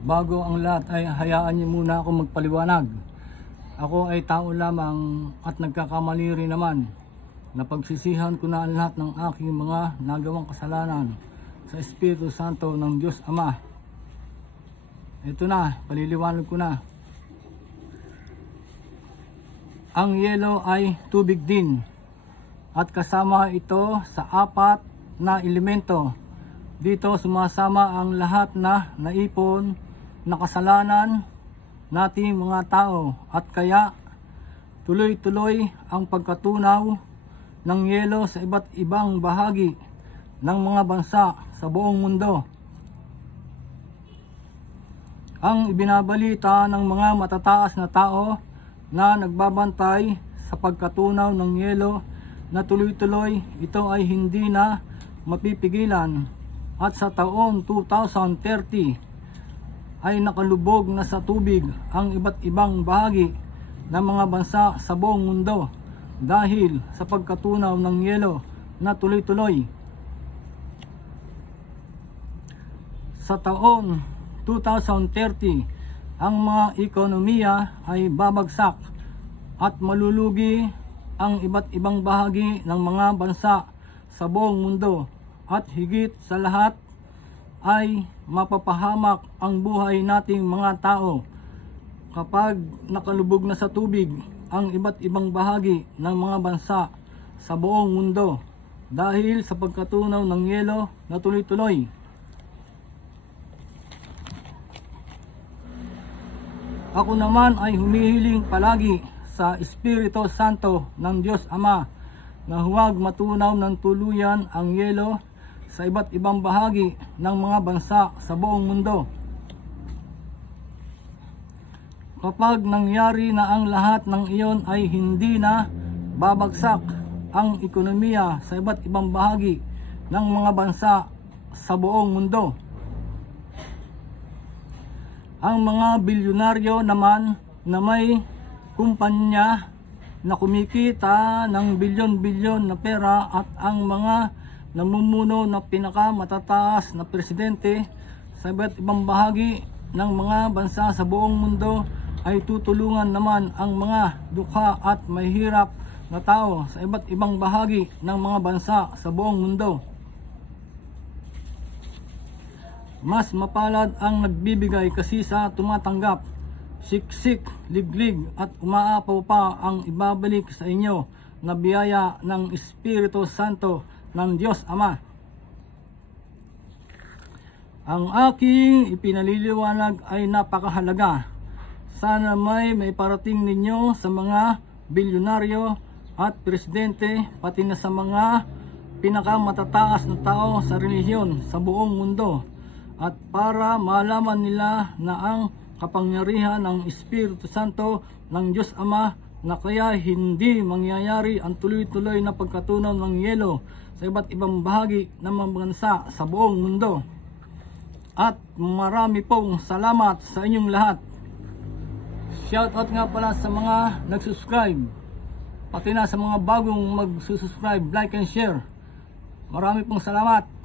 Bago ang lahat ay hayaan niyo muna ako magpaliwanag. Ako ay tao lamang at nagkakamali rin naman. Napagsisihan ko na ang lahat ng aking mga nagawang kasalanan sa Espiritu Santo ng Diyos Ama. Ito na, paliliwanag ko na. Ang yelo ay tubig din at kasama ito sa apat na elemento. Dito sumasama ang lahat na naipon na kasalanan nating mga tao at kaya tuloy-tuloy ang pagkatunaw ng yelo sa iba't ibang bahagi ng mga bansa sa buong mundo. Ang ibinabalita ng mga matataas na tao na nagbabantay sa pagkatunaw ng yelo na tuloy-tuloy, ito ay hindi na mapipigilan at sa taon 2030 ay nakalubog na sa tubig ang iba't ibang bahagi ng mga bansa sa buong mundo dahil sa pagkatunaw ng yelo na tuloy-tuloy. Sa taon 2030, ang mga ekonomiya ay babagsak at malulugi ang iba't ibang bahagi ng mga bansa sa buong mundo at higit sa lahat ay mapapahamak ang buhay nating mga tao kapag nakalubog na sa tubig ang iba't ibang bahagi ng mga bansa sa buong mundo dahil sa pagkatunaw ng yelo na tuloy-tuloy. Ako naman ay humihiling palagi sa Espiritu Santo ng Diyos Ama na huwag matunaw ng tuluyan ang yelo sa iba't ibang bahagi ng mga bansa sa buong mundo. Kapag nangyari na ang lahat ng iyon ay hindi na babagsak ang ekonomiya sa iba't ibang bahagi ng mga bansa sa buong mundo. Ang mga bilyonaryo naman na may kumpanya na kumikita ng bilyon-bilyon na pera at ang mga namumuno na pinakamatataas na presidente sa iba't ibang bahagi ng mga bansa sa buong mundo ay tutulungan naman ang mga dukha at mahihirap na tao sa iba't ibang bahagi ng mga bansa sa buong mundo. Mas mapalad ang nagbibigay kasi sa tumatanggap, siksik, liglig at umaapaw pa ang ibabalik sa inyo na biyaya ng Espiritu Santo ng Diyos Ama. Ang aking ipinaliliwanag ay napakahalaga. Sana may parating ninyo sa mga bilyonaryo at presidente pati na sa mga pinakamatataas na tao sa relihiyon sa buong mundo at para malaman nila na ang kapangyarihan ng Espiritu Santo ng Diyos Ama na kaya hindi mangyayari ang tuloy-tuloy na pagkatunaw ng yelo sa iba't ibang bahagi ng mga bansa sa buong mundo. At marami pong salamat sa inyong lahat. Shoutout nga pala sa mga nagsusubscribe, pati na sa mga bagong magsusubscribe, like and share. Marami pong salamat.